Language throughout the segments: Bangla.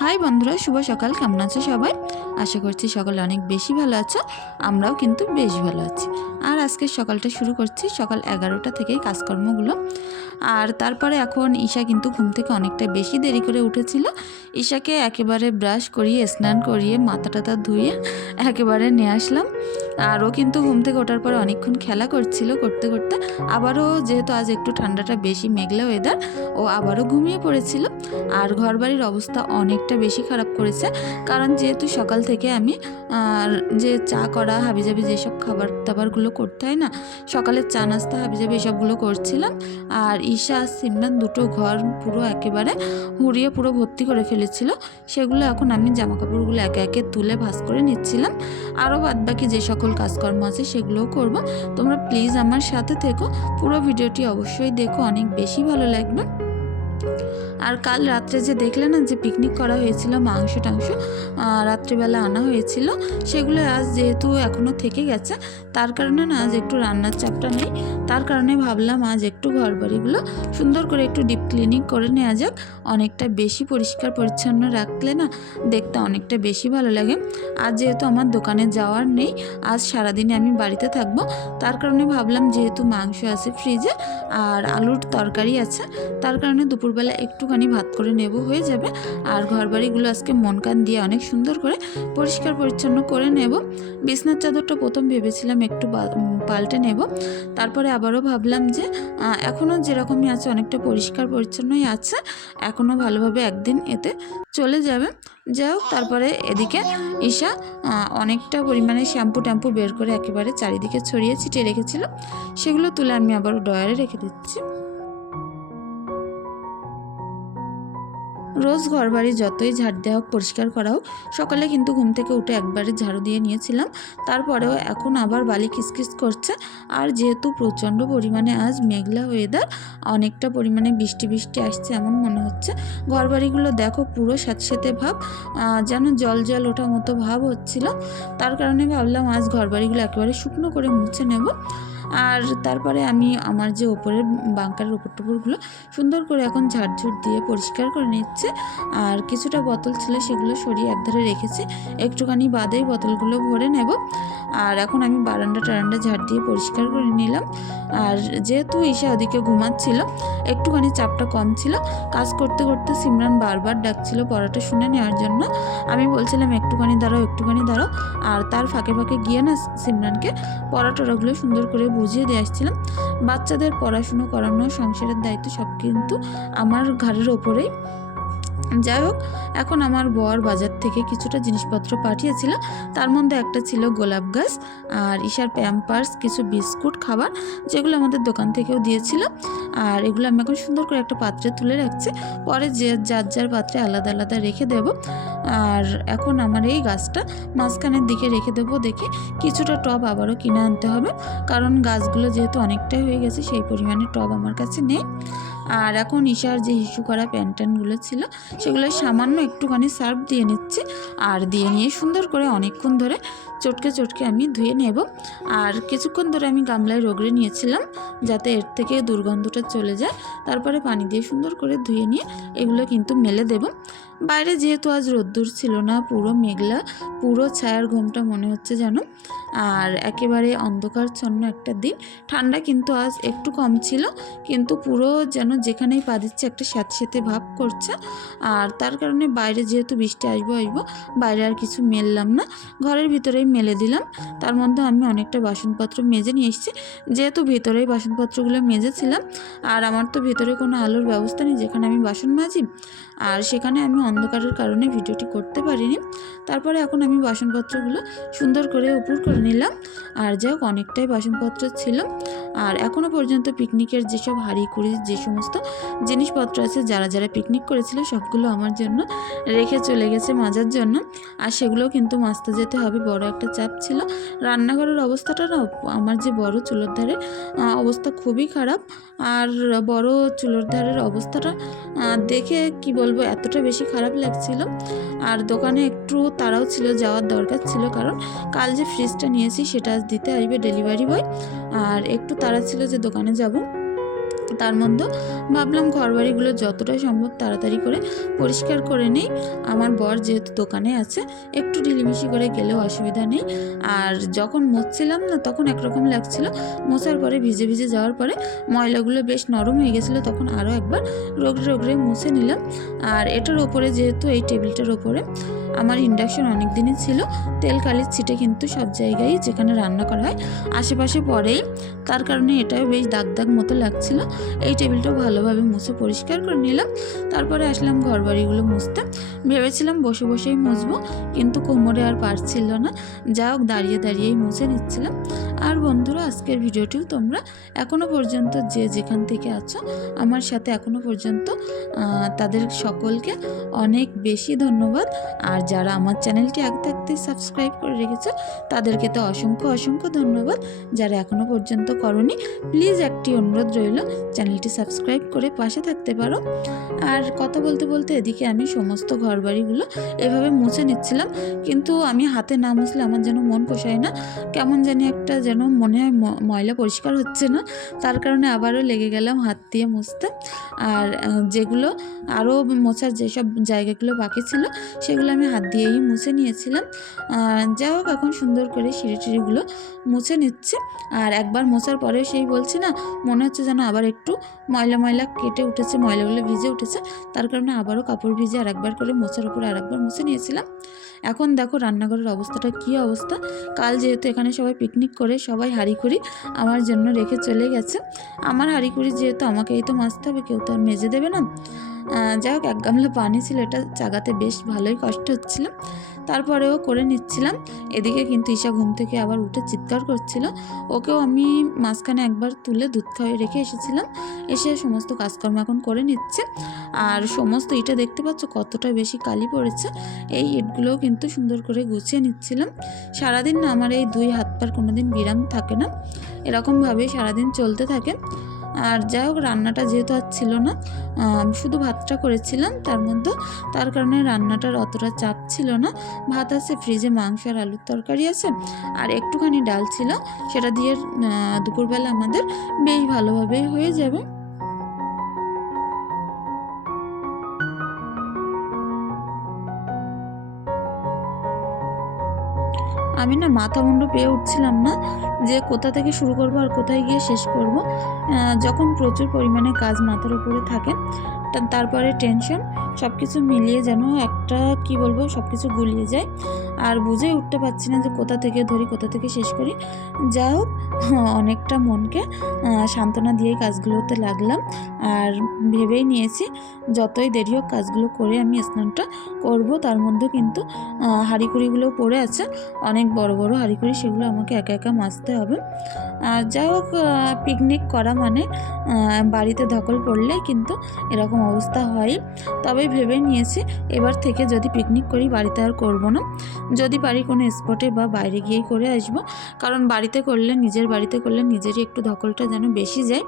হাই বন্ধুরা, শুভ সকাল। কেমন আছো সবাই? আশা করছি সকলে অনেক বেশি ভালো আছো। আমরাও কিন্তু বেশ ভালো আছি। আর আজকে সকালটা শুরু করছি সকাল এগারোটা থেকেই কাজকর্মগুলো। আর তারপরে এখন ঈশা কিন্তু ঘুম থেকে অনেকটা বেশি দেরি করে উঠেছিল। ঈশাকে একেবারে ব্রাশ করিয়ে, স্নান করিয়ে, মাথা টাথা ধুয়ে একেবারে নিয়ে আসলাম। আর ও কিন্তু ঘুম থেকে ওঠার পরে অনেকক্ষণ খেলা করছিল করতে করতে। আবারও যেহেতু আজ একটু ঠান্ডাটা বেশি মেঘলা ওয়েদার ও আবারও ঘুমিয়ে পড়েছিল। আর ঘরবাড়ির অবস্থা অনেকটা বেশি খারাপ করেছে। কারণ যেহেতু সকাল থেকে আমি যে চা করা, হাবিজাবি যেসব খাবার দাবারগুলো করতে হয় না, সকালের চা, নাস্তা, হাবিজাবি এসবগুলো করছিলাম। আর ঈশা আর সিমরান দুটো ঘর পুরো একেবারে হুড়িয়ে পুরো ভর্তি করে ফেলেছিল। সেগুলো এখন আমি জামা কাপড়গুলো একে একে তুলে ভাঁজ করে নিচ্ছিলাম। আরও বাদবাকি যে সকল কাজকর্ম আছে সেগুলোও করব। তোমরা প্লিজ আমার সাথে থেকো। পুরো ভিডিওটি অবশ্যই দেখো, অনেক বেশি ভালো লাগবে। আর কাল রাত্রে যে দেখলে না, যে পিকনিক করা হয়েছিল, মাংস টাংস রাত্রিবেলা আনা হয়েছিল, সেগুলো আজ যেহেতু এখনও থেকে গেছে, তার কারণে না আজ একটু রান্নার চাপটা নেই। তার কারণে ভাবলাম আজ একটু ঘর বাড়িগুলো সুন্দর করে একটু ডিপ ক্লিনিং করে নেওয়া যাক। অনেকটা বেশি পরিষ্কার পরিচ্ছন্ন রাখলে না দেখতে অনেকটা বেশি ভালো লাগে। আজ যেহেতু আমার দোকানে যাওয়ার নেই, আজ সারাদিনে আমি বাড়িতে থাকব, তার কারণে ভাবলাম যেহেতু মাংস আছে ফ্রিজে আর আলুর তরকারি আছে, তার কারণে দুপুরবেলা একটুখানি ভাত করে নেব, হয়ে যাবে। আর ঘরবাড়িগুলো আজকে মন কান দিয়ে অনেক সুন্দর করে পরিষ্কার পরিচ্ছন্ন করে নেব। বিছনার চাদরটা প্রথম ভেবেছিলাম একটু পাল্টে নেব। তারপরে আবারও ভাবলাম যে এখনও যেরকমই আছে অনেকটা পরিষ্কার পরিচ্ছন্নই আছে, এখনও ভালোভাবে একদিন এতে চলে যাবে। যাই হোক তারপরে এদিকে ঈশা অনেকটা পরিমাণে শ্যাম্পু ট্যাম্পু বের করে একেবারে চারিদিকে ছড়িয়ে ছিটিয়ে রেখেছিল। সেগুলো তুলে আমি আবার ডয়ারে রেখে দিচ্ছি। রোজ ঘরবাড়ি যতই ঝাড় দেওয়া হোক, পরিষ্কার করা হোক, সকালে কিন্তু ঘুম থেকে উঠে একবারে ঝাড়ু দিয়ে নিয়েছিলাম। তারপরেও এখন আবার বালি কিসকিস করছে। আর যেহেতু প্রচণ্ড পরিমাণে আজ মেঘলা ওয়েদার অনেকটা পরিমাণে বৃষ্টি বৃষ্টি আসছে এমন মনে হচ্ছে। ঘরবাড়িগুলো দেখো পুরো স্যাঁতস্যাঁতে ভাব যেন জল জল ওঠা মতো ভাব হচ্ছিল। তার কারণে ভাবলাম আজ ঘরবাড়িগুলো একেবারে শুকনো করে মুছে নেব। আর তারপরে আমি আমার যে ওপরের বাঙ্কারের ওপর টুপুরগুলো সুন্দর করে এখন ঝাড়ঝুট দিয়ে পরিষ্কার করে নিচ্ছে। আর কিছুটা বোতল ছিল সেগুলো সরিয়ে একধারে রেখেছি। একটুখানি বাদেই বোতলগুলো ভরে নেব। আর এখন আমি বারান্দা টারান্ডা ঝাড় দিয়ে পরিষ্কার করে নিলাম। আর যেহেতু ঈশা ওদিকে ঘুমাচ্ছিল একটুখানি চাপটা কম ছিল। কাজ করতে করতে সিমরান বারবার ডাকছিল পড়াটা শুনে নেওয়ার জন্য। আমি বলছিলাম, একটুখানি দাঁড়াও একটুখানি দাঁড়াও। আর তার ফাঁকে ফাঁকে গিয়ে না সিমরানকে পড়া টড়াগুলো সুন্দর করে বুঝিয়ে দিয়ে আসছিলাম। বাচ্চাদের পড়াশুনো করানো, সংসারের দায়িত্ব সব কিন্তু আমার ঘাড়ের ওপরেই। যাই হোক, এখন আমার বর বাজার থেকে কিছুটা জিনিসপত্র পাঠিয়েছিল। তার মধ্যে একটা ছিল গোলাপ গাছ আর ঈশার প্যাম্পার্স কিছু বিস্কুট, খাবার যেগুলো আমাদের দোকান থেকেও দিয়েছিল। আর এগুলো আমি এখন সুন্দর করে একটা পাত্রে তুলে রাখছি। পরে যে যার যার পাত্রে আলাদা আলাদা রেখে দেব। আর এখন আমার এই গাছটা মাঝখানের দিকে রেখে দেবো দেখে কিছুটা টব আবারও কিনে আনতে হবে। কারণ গাছগুলো যেহেতু অনেকটাই হয়ে গেছে, সেই পরিমাণে টব আমার কাছে নেই। আর এখন ঈশার যে হিসু করা প্যান্ট ট্যান্টগুলো ছিল, সেগুলো সামান্য একটুখানি সার্ফ দিয়ে নিচ্ছি। আর দিয়ে নিয়ে সুন্দর করে অনেকক্ষণ ধরে চটকে চটকে আমি ধুয়ে নেব। আর কিছুক্ষণ ধরে আমি গামলায় রগড়ে নিয়েছিলাম, যাতে এর থেকে দুর্গন্ধটা চলে যায়। তারপরে পানি দিয়ে সুন্দর করে ধুয়ে নিয়ে এগুলো কিন্তু মেলে দেব। বাইরে যেহেতু আজ রোদ্দুর ছিল না, পুরো মেঘলা, পুরো ছায়ার ঘুমটা মনে হচ্ছে যেন। আর একেবারে অন্ধকারচ্ছন্ন একটা দিন। ঠান্ডা কিন্তু আজ একটু কম ছিল, কিন্তু পুরো যেন যেখানেই পা দিচ্ছে একটা স্যাঁতস্যাঁতে ভাব করছে। আর তার কারণে বাইরে যেহেতু বৃষ্টি আসব আসব, বাইরে আর কিছু মেললাম না। ঘরের ভিতরেই মেলে দিলাম। তার মধ্যে আমি অনেকটা বাসনপত্র মেজে নিয়ে এসেছি। যেহেতু ভিতরেই বাসনপত্রগুলো মেজেছিলাম, আর আমার তো ভিতরে কোনো আলোর ব্যবস্থা নেই, যেখানে আমি বাসন মাজি, আর সেখানে আমি অন্ধকারের কারণে ভিডিওটি করতে পারিনি। তারপরে এখন আমি বাসনপত্রগুলো সুন্দর করে উপর করে নিলাম। আর যাই হোক, অনেকটাই বাসনপত্র ছিল। আর এখনও পর্যন্ত পিকনিকের যেসব হাঁড়ি কুড়ি যে সমস্ত জিনিসপত্র আছে, যারা যারা পিকনিক করেছিল, সবগুলো আমার জন্য রেখে চলে গেছে মাজার জন্য। আর সেগুলো কিন্তু মাজতে যেতে হবে, বড় একটা চাপ ছিল। রান্নাঘরের অবস্থাটা না, আমার যে বড় চুলোর ধারে অবস্থা খুবই খারাপ। আর বড় চুলোর ধারের অবস্থাটা দেখে কি বলব, এতটা বেশি খারাপ লাগছিল। আর দোকানে একটু তাড়াও ছিল, যাওয়ার দরকার ছিল, কারণ কাল যে ফ্রিজটা নিয়েছি, সেটা আজ দিতে আসবে ডেলিভারি বয় আর একটু তাড়া ছিল যে দোকানে যাব। তার মধ্যে ভাবলাম ঘরবাড়িগুলো যতটা সম্ভব তাড়াতাড়ি করে পরিষ্কার করে নেই। আমার বর যেহেতু দোকানে আছে, একটু ঢিলিমিশি করে গেলেও অসুবিধা নেই। আর যখন মুছছিলাম না, তখন একরকম লাগছিল। মোছার পরে ভিজে ভিজে যাওয়ার পরে ময়লাগুলো বেশ নরম হয়ে গেছিল, তখন আরও একবার রোগড়ে রোগড়ে মুছে নিলাম। আর এটার ওপরে যেহেতু, এই টেবিলটার ওপরে আমার ইন্ডাকশন অনেক দিনই ছিল, তেল কালির ছিটে কিন্তু সব জায়গায় যেখানে রান্না করা হয়, আশেপাশে পরেই তার কারণে এটাও বেশ দাগ দাগ মতো লাগছিল। এই টেবিলটাও ভালোভাবে মুছে পরিষ্কার করে নিলাম। তারপরে আসলাম ঘর বাড়িগুলো মুছতে। ভেবেছিলাম বসে বসেই মুছবো, কিন্তু কোমরে আর পারছিল না। যা হোক, দাঁড়িয়ে দাঁড়িয়েই মুছে নিচ্ছিলাম। আর বন্ধুরা, আজকের ভিডিওটিও তোমরা এখনও পর্যন্ত যে যেখান থেকে আছো, আমার সাথে এখনও পর্যন্ত তাদের সকলকে অনেক বেশি ধন্যবাদ। আর যারা আমার চ্যানেলটি আগে থাকতে সাবস্ক্রাইব করে রেখেছো, তাদেরকে তো অসংখ্য অসংখ্য ধন্যবাদ। যারা এখনও পর্যন্ত করনি, প্লিজ একটি অনুরোধ রইল, চ্যানেলটি সাবস্ক্রাইব করে পাশে থাকতে পারো। আর কথা বলতে বলতে এদিকে আমি সমস্ত ঘরবাড়িগুলো এভাবে মুছে নিচ্ছিলাম, কিন্তু আমি হাতে না মুছলে আমার যেন মন পোষায় না। কেমন জানি একটা যেন মনে হয় ময়লা পরিষ্কার হচ্ছে না। তার কারণে আবারও লেগে গেলাম হাত দিয়ে মুছতে। আর যেগুলো আরও মোছার যেসব জায়গাগুলো বাকি ছিল, সেগুলো আমি হাত দিয়েই মুছে নিয়েছিলাম। যাই হোক এখন সুন্দর করে সিঁড়ি টিড়িগুলো মুছে নিচ্ছে। আর একবার মোছার পরে সেই বলছি না, মনে হচ্ছে যেন আবার একটু ময়লা ময়লা কেটে উঠেছে, ময়লাগুলো ভিজে উঠেছে। তার কারণে আবারও কাপড় ভিজে আর একবার করে মোছার উপরে আর একবার মুছে নিয়েছিলাম। এখন দেখো রান্নাঘরের অবস্থাটা কী অবস্থা। কাল যেহেতু এখানে সবাই পিকনিক করে সবাই হাঁড়িখুড়ি আমার জন্য রেখে চলে গেছে। আমার হাঁড়িখুড়ি যেহেতু আমাকেই তো মাজতে হবে, কেউ তো আর মেজে দেবে না। যাই হোক, এক গামলা পানি ছিল, এটা চাগাতে বেশ ভালোই কষ্ট হচ্ছিল। তারপরেও করে নিচ্ছিলাম। এদিকে কিন্তু ঈশা ঘুম থেকে আবার উঠে চিৎকার করছিল। ওকেও আমি মাঝখানে একবার তুলে দুধ খাওয়াই রেখে এসেছিলাম। এসে সমস্ত কাজকর্ম এখন করে নিচ্ছে। আর সমস্ত ইটা দেখতে পাচ্ছ কতটা বেশি কালি পড়েছে। এই ইটগুলোও কিন্তু সুন্দর করে গুছিয়ে নিচ্ছিলাম। সারাদিন না আমার এই দুই হাত পার কোনো দিন বিরাম থাকে না। এরকমভাবেই সারাদিন চলতে থাকে। আর যাই হোক, রান্নাটা যেহেতু আর ছিল না আমি শুধু ভাতটা করেছিলাম, তার মধ্যে, তার কারণে রান্নাটার অতটা চাপ ছিল না। ভাত আছে ফ্রিজে মাংস আর আলুর তরকারি আছে, আর একটুখানি ডাল ছিল, সেটা দিয়ে দুপুরবেলা আমাদের বেশ ভালোভাবেই হয়ে যাবে। আমি না মাথা মুন্ডু পেয়ে উঠছিলাম না যে কোথা থেকে শুরু করব আর কোথায় গিয়ে শেষ করব। যখন প্রচুর পরিমাণে কাজ মাথার উপরে থাকে তারপরে টেনশন সব কিছু মিলিয়ে যেন একটা কি বলব সব কিছু গুলিয়ে যায়। আর বুঝে উঠতে পারছি না যে কোথা থেকে ধরি, কোথা থেকে শেষ করি। যা হোক, অনেকটা মনকে সান্ত্বনা দিয়েই কাজগুলোতে লাগলাম। আর ভেবেই নিয়েছি, যতই দেরি হোক কাজগুলো করে আমি স্নানটা করব। তার মধ্যে কিন্তু হাঁড়িকুড়িগুলো পড়ে আছে। অনেক বড় বড় হাঁড়িকুড়ি, সেগুলো আমাকে একা একা মাজতে হবে। আর যাই হোক পিকনিক করা মানে বাড়িতে ধকল পড়লে কিন্তু এরকম অবস্থা হয়। তবে ভেবে নিয়েছি, এবার থেকে যদি পিকনিক করি, বাড়িতে আর করব না। যদি পারি কোনো স্পটে বা বাইরে গিয়েই করে আসব। কারণ বাড়িতে করলে, নিজের বাড়িতে করলে নিজেরই একটু ধকলটা যেন বেশি যায়।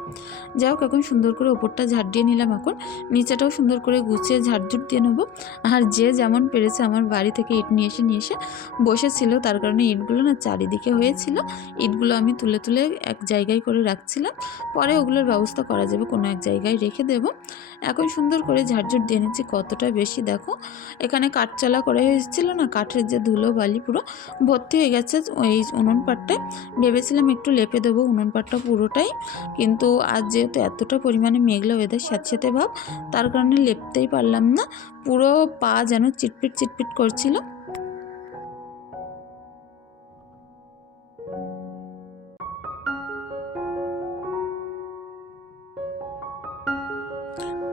যাই হোক, এখন সুন্দর করে ওপরটা ঝাড় দিয়ে নিলাম এখন। নিচেটাও সুন্দর করে গুছিয়ে ঝাড়ঝুট দিয়ে নেব। আর যে যেমন পেরেছে আমার বাড়ি থেকে ইট নিয়ে এসে নিয়ে এসে বসেছিল। তার কারণে ইটগুলো না চারিদিকে হয়েছিল। ইটগুলো আমি তুলে তুলে এক জায়গায় করে রাখছিলাম। পরে ওগুলোর ব্যবস্থা করা যাবে, কোনো এক জায়গায় রেখে দেব। এখন সুন্দর করে ঝাড়ঝুট দিয়ে নিচ্ছি। কতটা বেশি দেখো। এখানে কাঠচালা করে এসেছিল না, কাঠের যে ধুলো বালি পুরো ভর্তি হয়ে গেছে। ওই উনুন পাটটায় ভেবেছিলাম একটু লেপে দেবো উনুন পাটটা পুরোটাই, কিন্তু আজ যেহেতু এতটা পরিমাণে মেঘলা ওয়েদার সাথে ভাব, তার কারণে লেপতেই পারলাম না। পুরো পা যেন চিটপিট চিটপিট করছিল।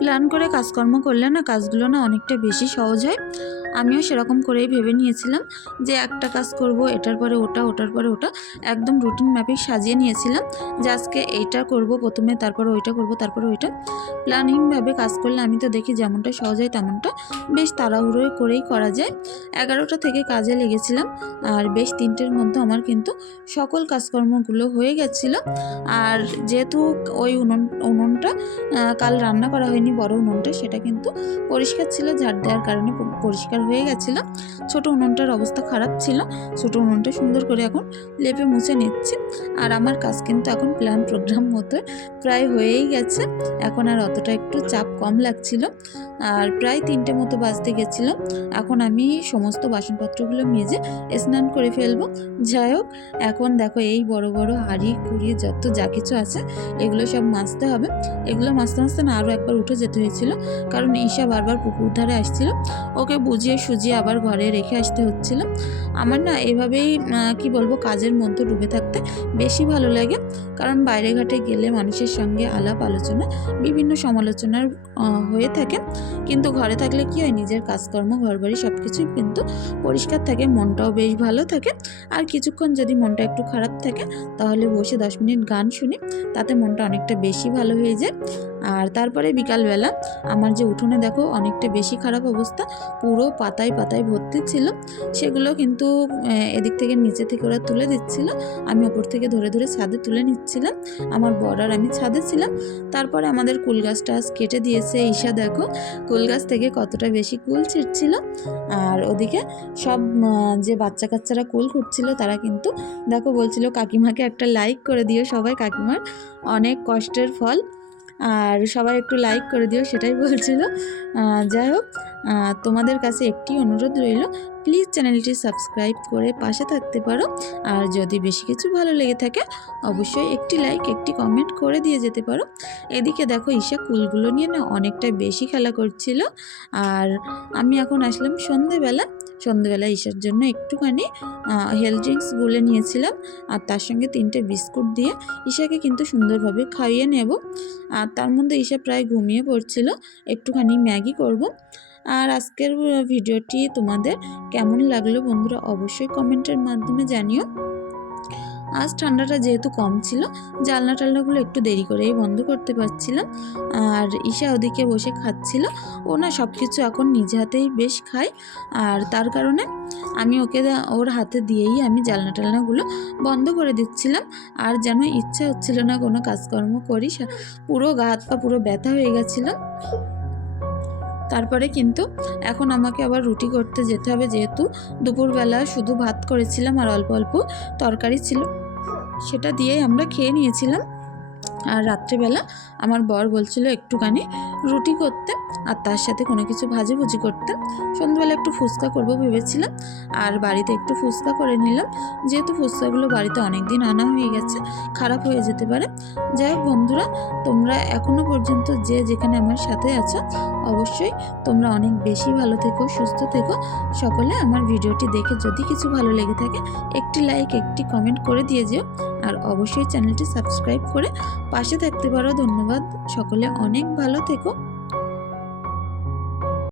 প্ল্যান করে কাজকর্ম করলে না কাজগুলো না অনেকটা বেশি সহজ হয়। আমিও সেরকম করেই ভেবে নিয়েছিলাম যে একটা কাজ করব, এটার পরে ওটা, ওটার পরে ওটা। একদম রুটিন ম্যাপিক সাজিয়ে নিয়েছিলাম যে আজকে এইটা করব, প্রথমে তারপর ওইটা করব, তারপর ওইটা। প্ল্যানিংভাবে কাজ করলে আমি তো দেখি যেমনটা সহজ হয় তেমনটা বেশ তাড়াহুড়ো করেই করা যায়। এগারোটা থেকে কাজে লেগেছিলাম আর বেশ তিনটের মধ্যে আমার কিন্তু সকল কাজকর্মগুলো হয়ে গেছিল। আর যেহেতু ওই উনুন, উনুনটা কাল রান্না করা হয়নি বড় উনুনটা, সেটা কিন্তু পরিষ্কার ছিল, ঝাড় দেওয়ার কারণে পরিষ্কার হয়ে গেছিল। ছোট উনুনটার অবস্থা খারাপ ছিল। ছোট উনুনটা সুন্দর করে এখন লেপে মুছে নিচ্ছি। আর আমার কাজ কিন্তু এখন প্ল্যান প্রোগ্রাম মতো প্রায় হয়েই গেছে। এখন আর অতটা একটু চাপ কম লাগছিল। আর প্রায় তিনটে মতো বাজতে গেছিল। এখন আমি সমস্ত বাসনপত্রগুলো মেজে স্নান করে ফেলব। যাই হোক, এখন দেখো এই বড় বড় হাড়ি, কুড়ি, যত যা কিছু আছে, এগুলো সব মাজতে হবে। এগুলো মাজতে মাজতে না আরও একবার উঠে যেতে হয়েছিল। কারণ ঈশা বারবার পুকুর ধারে আসছিল। ওকে বুঝিয়ে সুজিয়ে আবার ঘরে রেখে আসতে হচ্ছিল। আমার না এভাবেই কি বলব, কাজের মধ্যে ডুবে থাকতে বেশি ভালো লাগে। কারণ বাইরে ঘাটে গেলে মানুষের সঙ্গে আলাপ, আলোচনা, বিভিন্ন সমালোচনার হয়ে থাকে। কিন্তু ঘরে থাকলে কি হয়, নিজের কাজকর্ম, ঘরবাড়ি সব কিছুই কিন্তু পরিষ্কার থাকে, মনটাও বেশ ভালো থাকে। আর কিছুক্ষণ যদি মনটা একটু খারাপ থাকে, তাহলে বসে দশ মিনিট গান শুনি, তাতে মনটা অনেকটা বেশি ভালো হয়ে যায়। আর তারপরে বিকালবেলা আমার যে উঠোনে দেখো অনেকটা বেশি খারাপ অবস্থা, পুরো পাতায় পাতায় ভর্তি ছিল। সেগুলো কিন্তু এদিক থেকে নিচে থেকে ওরা তুলে দিচ্ছিল। আমি ওপর থেকে ধরে ধরে ছাদে তুলে নিচ্ছিলাম। আমার বর আর আমি ছাদে ছিলাম। তারপরে আমাদের কুল গাছটা কেটে দিয়েছে ঈশা, দেখো। কুল গাছ থেকে কতটা বেশি কুল ছিটছিল। আর ওদিকে সব যে বাচ্চা কাচ্চারা কুল খুঁটছিল, তারা কিন্তু দেখো বলছিল, কাকিমাকে একটা লাইক করে দিও সবাই, কাকিমার অনেক কষ্টের ফল। আর সবাই একটু লাইক করে দিও, সেটাই বলছিল। যাই হোক তোমাদের কাছে একটি অনুরোধ রইল প্লিজ চ্যানেলটি সাবস্ক্রাইব করে পাশে থাকতে পারো। আর যদি বেশি কিছু ভালো লেগে থাকে, অবশ্যই একটি লাইক একটি কমেন্ট করে দিয়ে যেতে পারো। এদিকে দেখো, ঈশা কুলগুলো নিয়ে না অনেকটা বেশি খেলা করছিল। আর আমি এখন আসলাম সন্ধেবেলা। সন্ধেবেলা ইসার জন্য একটুখানি হেলথ ড্রিঙ্কস গুলে নিয়েছিলাম। আর তার সঙ্গে তিনটে বিস্কুট দিয়ে ঈশাকে কিন্তু সুন্দরভাবে খাইয়ে নেব। আর তার মধ্যে ঈশা প্রায় ঘুমিয়ে পড়ছিল। একটুখানি ম্যাগি করব। আর আজকের ভিডিওটি তোমাদের কেমন লাগল বন্ধুরা অবশ্যই কমেন্টের মাধ্যমে জানিও। আজ ঠান্ডাটা যেহেতু কম ছিল, জানলা টালনাগুলো একটু দেরি করেই বন্ধ করতে পারছিলাম। আর ঈশা ওদিকে বসে খাচ্ছিল। ও না সব কিছু এখন নিজে হাতেই বেশ খায়। আর তার কারণে আমি ওকে ওর হাতে দিয়েই আমি জানলা টালনাগুলো বন্ধ করে দিচ্ছিলাম। আর যেন ইচ্ছা হচ্ছিল না কোনো কাজকর্ম করি পুরো গা হাত পা পুরো ব্যথা হয়ে গেছিল। তারপরে কিন্তু এখন আমাকে আবার রুটি করতে যেতে হবে যেহেতু দুপুরবেলা শুধু ভাত করেছিলাম আর অল্প অল্প তরকারি ছিল। সেটা দিয়েই আমরা খেয়ে নিয়েছিলাম। আর রাত্রেবেলা আমার বর বলছিল একটুখানি রুটি করতে আর তার সাথে কোনো কিছু ভাজিভুজি করতে। সন্ধ্যাবেলা একটু ফুচকা করব ভেবেছিলাম আর বাড়িতে একটু ফুচকা করে নিলাম। যেহেতু ফুচকাগুলো বাড়িতে অনেক দিন আনা হয়ে গেছে, খারাপ হয়ে যেতে পারে। যাই হোক বন্ধুরা, তোমরা এখনও পর্যন্ত যে যেখানে আমার সাথে আছো, অবশ্যই তোমরা অনেক বেশি ভালো থেকো, সুস্থ থেকো। সকলে আমার ভিডিওটি দেখে যদি কিছু ভালো লেগে থাকে, একটি লাইক একটি কমেন্ট করে দিয়ে যেও। আর অবশ্যই চ্যানেলটি সাবস্ক্রাইব করে পাশে থাকতে পারো। ধন্যবাদ। সকলে অনেক ভালো থেকো।